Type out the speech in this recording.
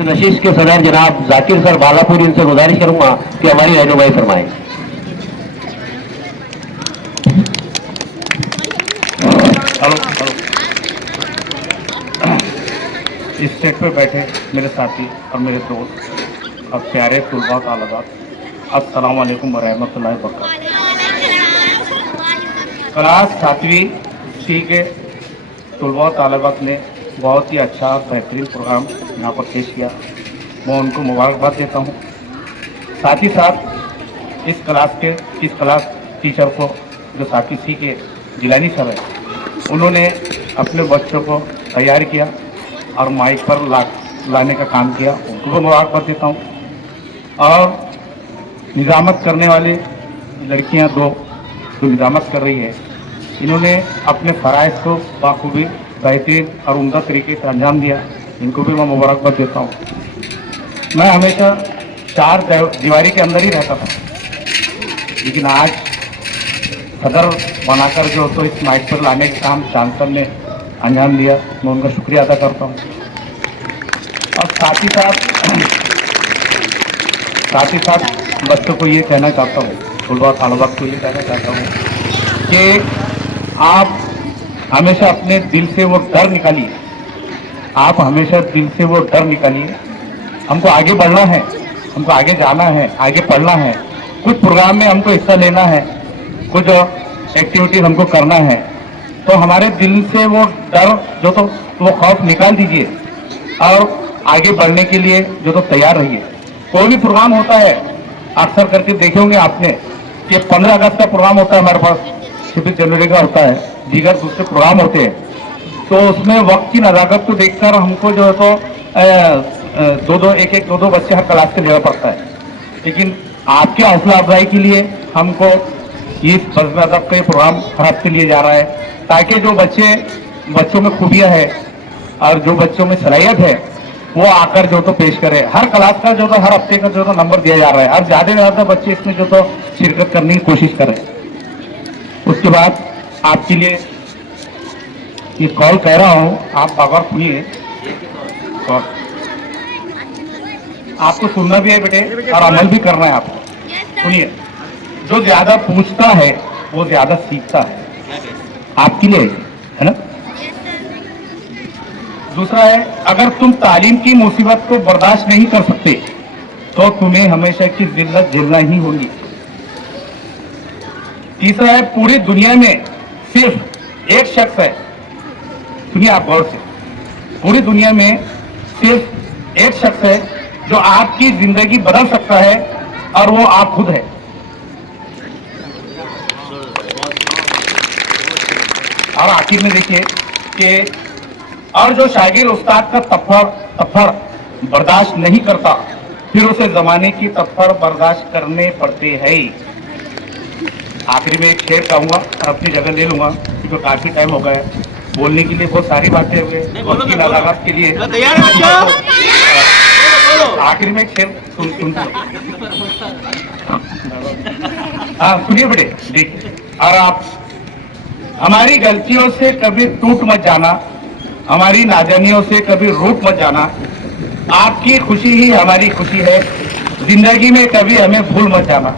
नशिश के सदर जनाब जाकिर सर बालापुर, इनसे गुजारिश करूंगा कि हमारी रहनुमाई फरमाएं। हेलो। इस स्टेज पर बैठे मेरे साथी और मेरे दोस्त और प्यारे तुलबा तालिबात, अस्सलाम वालेकुम व रहमतुल्लाहि व बरकातहू। क्लास 7वीं सी के तुलबा तालिबात ने बहुत ही अच्छा बेहतरीन प्रोग्राम यहाँ पर पेश किया। मैं उनको मुबारकबाद देता हूँ। साथ ही साथ इस क्लास टीचर को, जो 7वीं सी के जिलानी सर है, उन्होंने अपने बच्चों को तैयार किया और माइक पर लाने का काम किया, उनको भी मुबारकबाद देता हूँ। और निजामत करने वाले लड़कियां दो जो निजामत कर रही है, इन्होंने अपने फ़राइज़ को बाखूबी बेहतरीन और उम्दा तरीके से अंजाम दिया, इनको भी मैं मुबारकबाद देता हूँ। मैं हमेशा 4 दीवारी के अंदर ही रहता था, लेकिन आज सदर बनाकर जो तो इस माइक पर लाने का काम चांसलर ने अंजाम दिया, मैं उनका शुक्रिया अदा करता हूँ। और साथ ही साथ बच्चों को ये कहना चाहता हूँ, तुलबा तालिबात को ये कहना चाहता हूँ कि आप हमेशा अपने दिल से वो डर निकालिए, आप हमेशा दिल से वो डर निकालिए। हमको आगे बढ़ना है, हमको आगे जाना है, आगे पढ़ना है, कुछ प्रोग्राम में हमको हिस्सा लेना है, कुछ एक्टिविटीज हमको करना है, तो हमारे दिल से वो डर जो तो वो खौफ निकाल दीजिए और आगे बढ़ने के लिए जो तो तैयार रहिए। कोई भी प्रोग्राम होता है, अक्सर करके देखे होंगे आपने कि 15 अगस्त का प्रोग्राम होता है हमारे पास, 26 जनवरी का होता है, दीगर दूसरे प्रोग्राम होते हैं, तो उसमें वक्त की नज़ाकत को देखकर हमको जो है तो दो बच्चे हर क्लास के लेना पड़ता है। लेकिन आपके हौसला अफजाई के लिए हमको इस बज़्म अदब का प्रोग्राम हर हफ्ते लिए जा रहा है, ताकि जो बच्चों में खूबियाँ है और जो बच्चों में सलाहियत है वो आकर जो तो पेश करे। हर क्लास का जो तो हर हफ्ते का जो तो नंबर दिया जा रहा है और ज़्यादा से ज़्यादा बच्चे इसमें जो तो शिरकत करने की कोशिश करें। उसके बाद आपके लिए ये कॉल कह रहा हूँ, आप बाबर सुनिए, आपको सुनना भी है बेटे और अमल भी करना है आपको। सुनिए, जो ज्यादा पूछता है वो ज्यादा सीखता है, आपके लिए है ना। दूसरा है, अगर तुम तालीम की मुसीबत को बर्दाश्त नहीं कर सकते तो तुम्हें हमेशा की जिल्लत झेलना ही होगी। तीसरा है, पूरी दुनिया में सिर्फ एक शख्स है, सुनिए आप गौर से, पूरी दुनिया में सिर्फ एक शख्स है जो आपकी जिंदगी बदल सकता है और वो आप खुद है। और आखिर में देखिए कि और जो शागिर उस्ताद का तफर बर्दाश्त नहीं करता, फिर उसे जमाने की तफर बर्दाश्त करने पड़ते हैं। आखिरी में एक शेर कहूंगा और अपनी जगह ले लूंगा क्योंकि काफी टाइम हो गया है, बोलने के लिए बहुत सारी बातें हुए, उसकी नज़ाकत के लिए आखिरी में एक शेर सुन हाँ सुनिए बेटे, देखिए, और आप हमारी गलतियों से कभी टूट मत जाना, हमारी नाजानियों से कभी रूठ मत जाना, आपकी खुशी ही हमारी खुशी है, जिंदगी में कभी हमें भूल मत जाना।